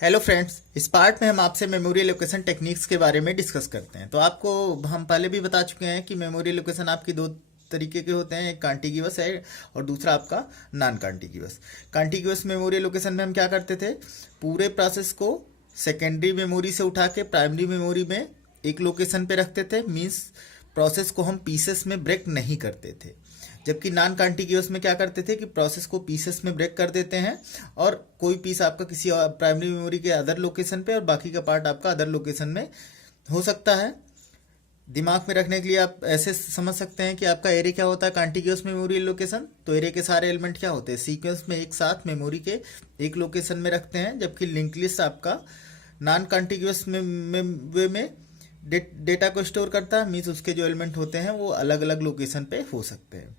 Hello friends, इस part में हम आपसे मेमोरी एलोकेशन टेक्निक्स के बारे में डिस्कस करते हैं। तो आपको हम पहले भी बता चुके हैं कि मेमोरी एलोकेशन आपकी दो तरीके के होते हैं, एक कांटिग्यूअस है और दूसरा आपका नॉन कांटिग्यूअस। कांटिग्यूअस मेमोरी एलोकेशन में हम क्या करते थे, पूरे प्रोसेस को सेकेंडरी मेमोरी से उठा के प्राइमरी मेमोरी में एक लोकेशन पे रखते थे। मीन्स प्रोसेस को हम पीसेस में ब्रेक नहीं करते थे। जबकि नॉन कॉन्टिग्यूअस में क्या करते थे कि प्रोसेस को पीसेस में ब्रेक कर देते हैं और कोई पीस आपका किसी प्राइमरी मेमोरी के अदर लोकेशन पे और बाकी का पार्ट आपका अदर लोकेशन में हो सकता है। दिमाग में रखने के लिए आप ऐसे समझ सकते हैं कि आपका एरे क्या होता है कॉन्टिग्यूअस मेमोरी लोकेशन। तो एरे के सारे एलिमेंट क्या होते हैं, सीक्वेंस में एक साथ मेमोरी के एक लोकेशन में रखते हैं। जबकि लिंक लिस्ट आपका नॉन कॉन्टिग्यूअस वे में डेटा को स्टोर करता है। मीन्स उसके जो एलिमेंट होते हैं वो अलग अलग लोकेशन पे हो सकते हैं।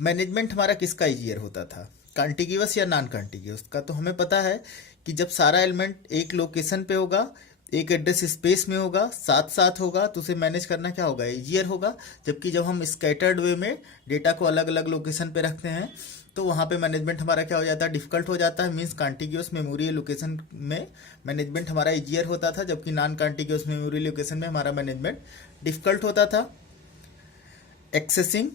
मैनेजमेंट हमारा किसका ईजियर होता था, कॉन्टिग्यूअस या नॉन कॉन्टिग्यूअस का? तो हमें पता है कि जब सारा एलिमेंट एक लोकेशन पे होगा, एक एड्रेस स्पेस में होगा, साथ साथ होगा, तो उसे मैनेज करना क्या होगा, ईजियर होगा। जबकि जब हम स्कैटर्ड वे में डेटा को अलग अलग लोकेशन पे रखते हैं तो वहाँ पे मैनेजमेंट हमारा क्या हो जाता है, डिफिकल्ट हो जाता है। मीन्स कॉन्टिग्यूअस मेमोरी लोकेशन में मैनेजमेंट हमारा ईजियर होता था, जबकि नॉन कॉन्टिग्यूअस मेमोरी लोकेशन में हमारा मैनेजमेंट डिफिकल्ट होता था। एक्सेसिंग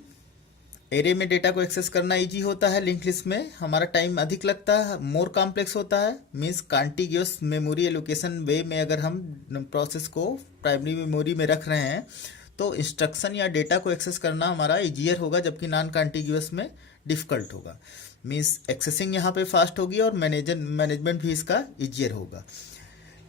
एरे में डेटा को एक्सेस करना इजी होता है, लिंक लिस्ट में हमारा टाइम अधिक लगता है, मोर कॉम्प्लेक्स होता है। मीन्स कॉन्टिग्यूअस मेमोरी एलोकेशन वे में अगर हम प्रोसेस को प्राइमरी मेमोरी में रख रहे हैं तो इंस्ट्रक्शन या डेटा को एक्सेस करना हमारा इजियर होगा, जबकि नॉन कॉन्टिग्यूअस में डिफिकल्ट होगा। मीन्स एक्सेसिंग यहाँ पे फास्ट होगी और मैनेजमेंट भी इसका इजियर होगा।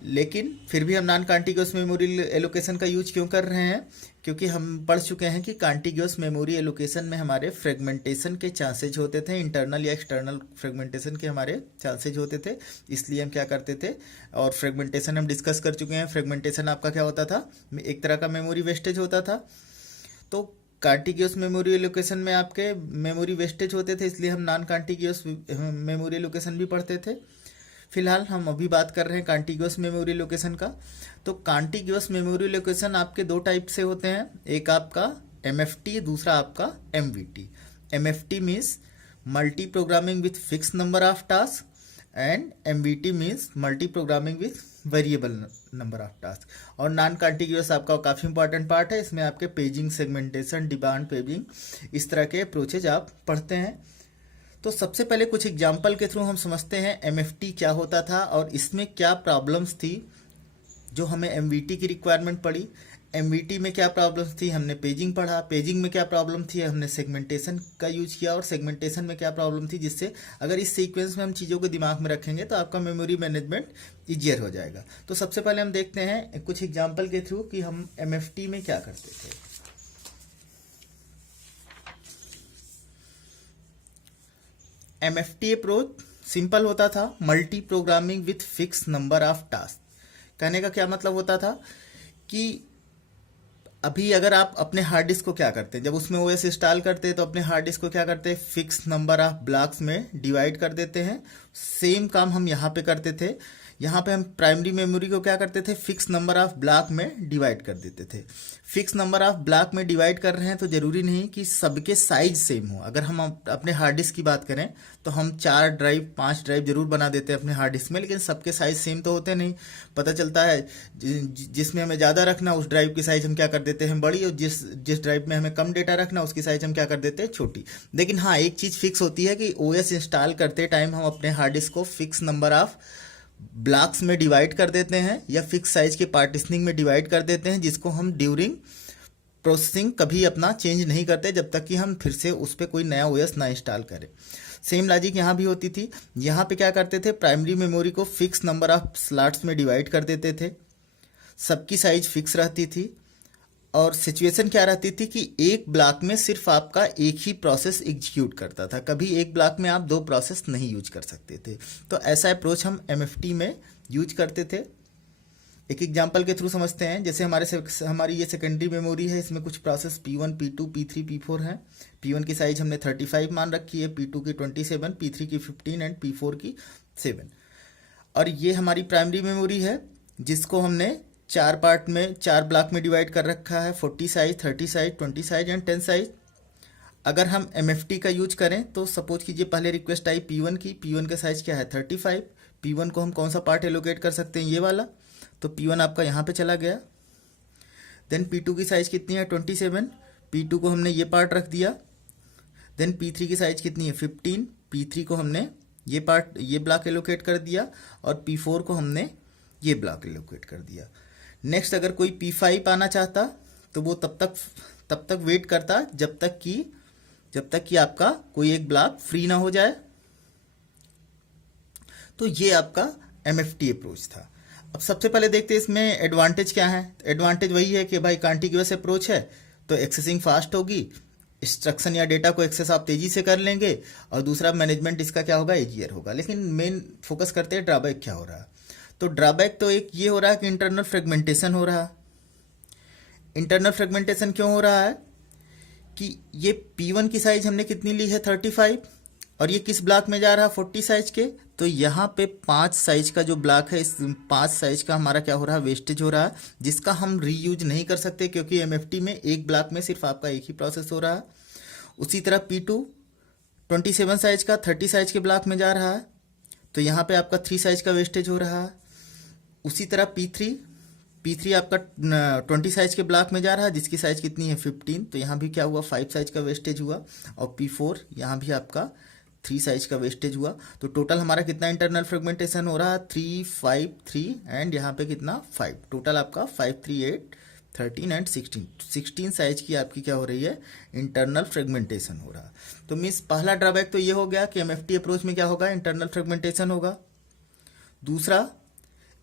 लेकिन फिर भी हम नॉन कॉन्टिग्यूअस मेमोरी एलोकेशन का यूज क्यों कर रहे हैं, क्योंकि हम पढ़ चुके हैं कि कॉन्टिग्यूअस मेमोरी एलोकेशन में हमारे फ्रेगमेंटेशन के चांसेज होते थे, इंटरनल या एक्सटर्नल फ्रेगमेंटेशन के हमारे चांसेज होते थे। इसलिए हम क्या करते थे, और फ्रेगमेंटेशन हम डिस्कस कर चुके हैं। फ्रेगमेंटेशन आपका क्या होता था, एक तरह का मेमोरी वेस्टेज होता था। तो कॉन्टिग्यूअस मेमोरी एलोकेशन में आपके मेमोरी वेस्टेज होते थे, इसलिए हम नॉन कॉन्टिग्यूअस मेमोरी एलोकेशन भी पढ़ते थे। फिलहाल हम अभी बात कर रहे हैं कॉन्टिग्यूअस मेमोरी लोकेशन का। तो कॉन्टिग्यूअस मेमोरी लोकेशन आपके दो टाइप से होते हैं, एक आपका एमएफटी, दूसरा आपका MVT. MFT means multi programming with fix number of task and MVT means multi programming with variable number of task. और नॉन कॉन्टिग्यूअस आपका काफ़ी इंपॉर्टेंट पार्ट है, इसमें आपके पेजिंग, सेगमेंटेशन, डिमांड पेजिंग, इस तरह के अप्रोचेज आप पढ़ते हैं। तो सबसे पहले कुछ एग्जाम्पल के थ्रू हम समझते हैं एमएफटी क्या होता था और इसमें क्या प्रॉब्लम्स थी जो हमें एमवीटी की रिक्वायरमेंट पड़ी। एमवीटी में क्या प्रॉब्लम्स थी, हमने पेजिंग पढ़ा। पेजिंग में क्या प्रॉब्लम थी, हमने सेगमेंटेशन का यूज किया। और सेगमेंटेशन में क्या प्रॉब्लम थी, जिससे अगर इस सीक्वेंस में हम चीज़ों को दिमाग में रखेंगे तो आपका मेमोरी मैनेजमेंट ईजियर हो जाएगा। तो सबसे पहले हम देखते हैं कुछ एग्जाम्पल के थ्रू कि हम एमएफटी में क्या करते थे। एमएफटी अप्रोच सिंपल होता था, multi programming with fix number of task. कहने का क्या मतलब होता था कि अभी अगर आप अपने हार्ड डिस्क को क्या करते हैं, जब उसमें ओएस इंस्टॉल करते हैं तो अपने हार्ड डिस्क को क्या करते हैं, फिक्स नंबर ऑफ ब्लॉक्स में डिवाइड कर देते हैं। सेम काम हम यहाँ पे करते थे। यहाँ पे हम प्राइमरी मेमोरी को क्या करते थे, फिक्स नंबर ऑफ ब्लॉक में डिवाइड कर देते थे। फिक्स नंबर ऑफ ब्लॉक में डिवाइड कर रहे हैं तो जरूरी नहीं कि सबके साइज सेम हो। अगर हम अपने हार्ड डिस्क की बात करें तो हम 4 ड्राइव 5 ड्राइव जरूर बना देते हैं अपने हार्ड डिस्क में, लेकिन सबके साइज सेम तो होते नहीं। पता चलता है जिसमें हमें ज़्यादा रखना उस ड्राइव की साइज हम क्या कर देते हैं बड़ी, और जिस ड्राइव में हमें कम डेटा रखना उसकी साइज हम क्या कर देते हैं छोटी। लेकिन हाँ, एक चीज़ फिक्स होती है कि ओएस इंस्टॉल करते टाइम हम अपने हार्ड डिस्क को फिक्स नंबर ऑफ ब्लॉक्स में डिवाइड कर देते हैं या फिक्स साइज के पार्टीशनिंग में डिवाइड कर देते हैं, जिसको हम ड्यूरिंग प्रोसेसिंग कभी अपना चेंज नहीं करते जब तक कि हम फिर से उस पर कोई नया ओएस ना इंस्टॉल करें। सेम लॉजिक यहाँ भी होती थी। यहाँ पे क्या करते थे, प्राइमरी मेमोरी को फिक्स नंबर ऑफ स्लॉट्स में डिवाइड कर देते थे, सबकी साइज फिक्स रहती थी। और सिचुएशन क्या रहती थी कि एक ब्लॉक में सिर्फ आपका एक ही प्रोसेस एग्जीक्यूट करता था, कभी एक ब्लॉक में आप दो प्रोसेस नहीं यूज कर सकते थे। तो ऐसा अप्रोच हम एमएफटी में यूज करते थे। एक एग्जांपल के थ्रू समझते हैं। जैसे हमारी ये सेकेंडरी मेमोरी है, इसमें कुछ process P1, P2, P3, P4 हैं। P1 की साइज हमने 35 मान रखी है, P2 की 27, P3 की 15 एंड P4 की 7। और ये हमारी प्राइमरी मेमोरी है जिसको हमने 4 पार्ट में 4 ब्लॉक में डिवाइड कर रखा है, 40 size, 30 size, 20 size and 10 size. अगर हम एमएफटी का यूज करें तो सपोज कीजिए पहले रिक्वेस्ट आई P1 की, P1 का साइज क्या है 35, P1 को हम कौन सा पार्ट एलोकेट कर सकते हैं, ये वाला, तो P1 आपका यहाँ पे चला गया। देन P2 की साइज कितनी है 27, P2 को हमने ये पार्ट रख दिया। देन P3 की साइज कितनी है 15, P3 को हमने ये पार्ट ये ब्लॉक एलोकेट कर दिया और P4 को हमने ये ब्लॉक एलोकेट कर दिया। नेक्स्ट अगर कोई P5 आना चाहता तो वो तब तक वेट करता जब तक कि आपका कोई एक ब्लॉक फ्री ना हो जाए। तो ये आपका MFT अप्रोच था। अब सबसे पहले देखते हैं इसमें एडवांटेज क्या है। एडवांटेज वही है कि भाई कॉन्टिग्यूअस अप्रोच है तो एक्सेसिंग फास्ट होगी, इंस्ट्रक्शन या डेटा को एक्सेस आप तेजी से कर लेंगे, और दूसरा मैनेजमेंट इसका क्या होगा, ईजियर होगा। लेकिन मेन फोकस करते हैं ड्रॉबैक क्या हो रहा है। तो ड्रॉबैक तो एक ये हो रहा है कि इंटरनल फ्रेगमेंटेशन हो रहा है। इंटरनल फ्रेगमेंटेशन क्यों हो रहा है कि ये P1 की साइज हमने कितनी ली है 35, और ये किस ब्लॉक में जा रहा है 40 साइज के। तो यहाँ पे 5 साइज का जो ब्लॉक है, इस 5 साइज का हमारा क्या हो रहा है, वेस्टेज हो रहा है, जिसका हम रीयूज नहीं कर सकते क्योंकि MFT में एक ब्लॉक में सिर्फ आपका एक ही प्रोसेस हो रहा है। उसी तरह P2 27 साइज का 30 साइज के ब्लॉक में जा रहा है, तो यहाँ पे आपका 3 साइज का वेस्टेज हो रहा है। उसी तरह P3 आपका 20 साइज के ब्लॉक में जा रहा है, जिसकी साइज कितनी है 15, तो यहाँ भी क्या हुआ 5 साइज का वेस्टेज हुआ। और P4 यहाँ भी आपका 3 साइज का वेस्टेज हुआ। तो टोटल हमारा कितना इंटरनल फ्रेगमेंटेशन हो रहा है 3, 5, 3 एंड यहाँ पे कितना 5। टोटल आपका 5, 3, 8, 13 एंड 16 साइज की आपकी क्या हो रही है, इंटरनल फ्रेगमेंटेशन हो रहा। तो मीन्स पहला ड्रॉबैक तो ये हो गया कि MFT अप्रोच में क्या होगा, इंटरनल फ्रेगमेंटेशन होगा। दूसरा,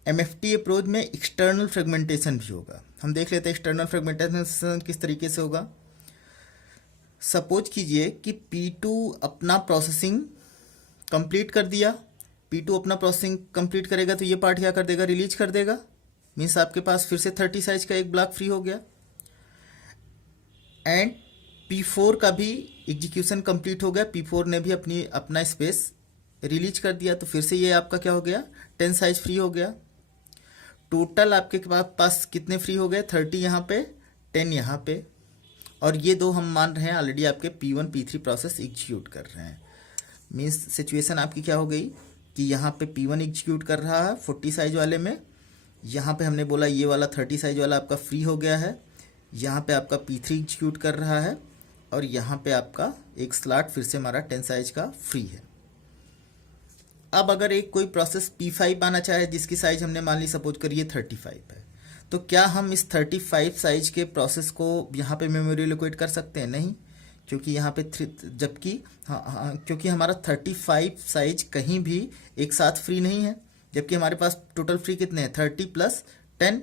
MFT अप्रोच में एक्सटर्नल फ्रेगमेंटेशन भी होगा। हम देख लेते हैं एक्सटर्नल फ्रेगमेंटेशन किस तरीके से होगा। सपोज कीजिए कि P2 अपना प्रोसेसिंग कंप्लीट कर दिया। P2 अपना प्रोसेसिंग कंप्लीट करेगा तो ये पार्ट क्या कर देगा, रिलीज कर देगा। मीन्स आपके पास फिर से 30 साइज का एक ब्लॉक फ्री हो गया। एंड P4 का भी एग्जीक्यूशन कंप्लीट हो गया, P4 ने भी अपना स्पेस रिलीज कर दिया, तो फिर से ये आपका क्या हो गया, 10 साइज फ्री हो गया। टोटल आपके पास कितने फ्री हो गए, 30 यहाँ पे, 10 यहाँ पे, और ये दो हम मान रहे हैं ऑलरेडी आपके P1 P3 प्रोसेस एग्जीक्यूट कर रहे हैं। मीन्स सिचुएशन आपकी क्या हो गई कि यहाँ पे P1 एग्जीक्यूट कर रहा है 40 साइज वाले में, यहाँ पे हमने बोला ये वाला 30 साइज वाला आपका फ्री हो गया है, यहाँ पे आपका P3 एग्जीक्यूट कर रहा है, और यहाँ पे आपका एक स्लॉट फिर से हमारा 10 साइज का फ्री है। अब अगर एक कोई प्रोसेस P5 आना चाहे जिसकी साइज हमने मान ली सपोज करिए 35 है, तो क्या हम इस 35 साइज के प्रोसेस को यहाँ पे मेमोरी एलोकेट कर सकते हैं? नहीं, क्योंकि यहाँ पे जबकि क्योंकि हमारा 35 साइज कहीं भी एक साथ फ्री नहीं है, जबकि हमारे पास टोटल फ्री कितने हैं 30 + 10,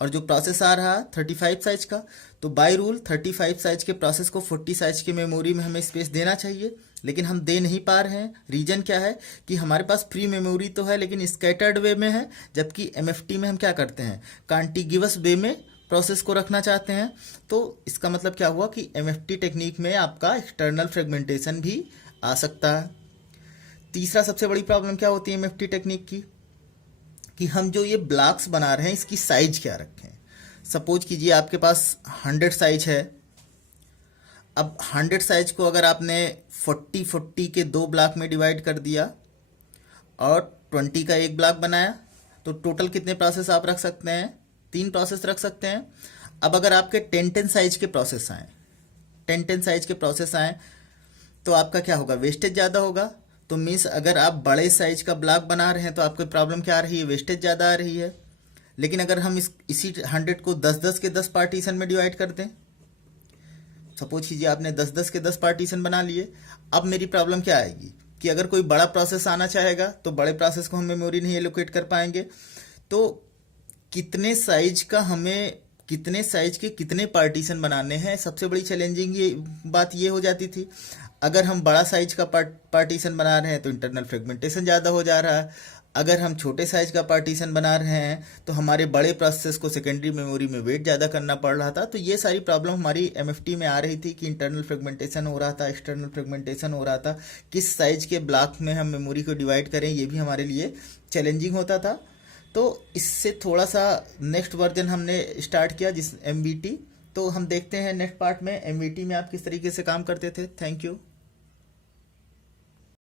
और जो प्रोसेस आ रहा 35 साइज का, तो बाय रूल 35 साइज के प्रोसेस को 40 साइज की मेमोरी में हमें स्पेस देना चाहिए, लेकिन हम दे नहीं पा रहे हैं। रीजन क्या है कि हमारे पास फ्री मेमोरी तो है लेकिन स्कैटर्ड वे में है, जबकि MFT में हम क्या करते हैं, कॉन्टिग्यूअस वे में प्रोसेस को रखना चाहते हैं। तो इसका मतलब क्या हुआ कि MFT टेक्निक में आपका एक्सटर्नल फ्रेगमेंटेशन भी आ सकता है। तीसरा सबसे बड़ी प्रॉब्लम क्या होती है MFT टेक्निक की, कि हम जो ये ब्लॉक्स बना रहे हैं इसकी साइज क्या रखें। सपोज कीजिए आपके पास 100 साइज है। अब 100 साइज को अगर आपने 40 के 2 ब्लॉक में डिवाइड कर दिया और 20 का एक ब्लॉक बनाया, तो टोटल कितने प्रोसेस आप रख सकते हैं, 3 प्रोसेस रख सकते हैं। अब अगर आपके 10 साइज के प्रोसेस आए, 10 साइज के प्रोसेस आए, तो आपका क्या होगा, वेस्टेज ज़्यादा होगा। तो मीन्स अगर आप बड़े साइज का ब्लॉक बना रहे हैं तो आपको प्रॉब्लम क्या आ रही है, वेस्टेज ज़्यादा आ रही है। लेकिन अगर हम इसी 100 को 10 के 10 पार्टीशन में डिवाइड कर दें, सपोज कीजिए आपने 10 के 10 पार्टीशन बना लिए, अब मेरी प्रॉब्लम क्या आएगी कि अगर कोई बड़ा प्रोसेस आना चाहेगा तो बड़े प्रोसेस को हम मेमोरी नहीं एलोकेट कर पाएंगे। तो कितने साइज के कितने पार्टीशन बनाने हैं, सबसे बड़ी चैलेंजिंग बात ये हो जाती थी। अगर हम बड़ा साइज का पार्टीशन बना रहे हैं तो इंटरनल फ्रेगमेंटेशन ज़्यादा हो जा रहा है। अगर हम छोटे साइज का पार्टीशन बना रहे हैं तो हमारे बड़े प्रोसेस को सेकेंडरी मेमोरी में वेट ज़्यादा करना पड़ रहा था। तो ये सारी प्रॉब्लम हमारी MFT में आ रही थी कि इंटरनल फ्रेगमेंटेशन हो रहा था, एक्सटर्नल फ्रेगमेंटेशन हो रहा था, किस साइज के ब्लॉक में हम मेमोरी को डिवाइड करें, ये भी हमारे लिए चैलेंजिंग होता था। तो इससे थोड़ा सा नेक्स्ट वर्जन हमने स्टार्ट किया जिस MVT। तो हम देखते हैं नेक्स्ट पार्ट में MVT में आप किस तरीके से काम करते थे। Thank you.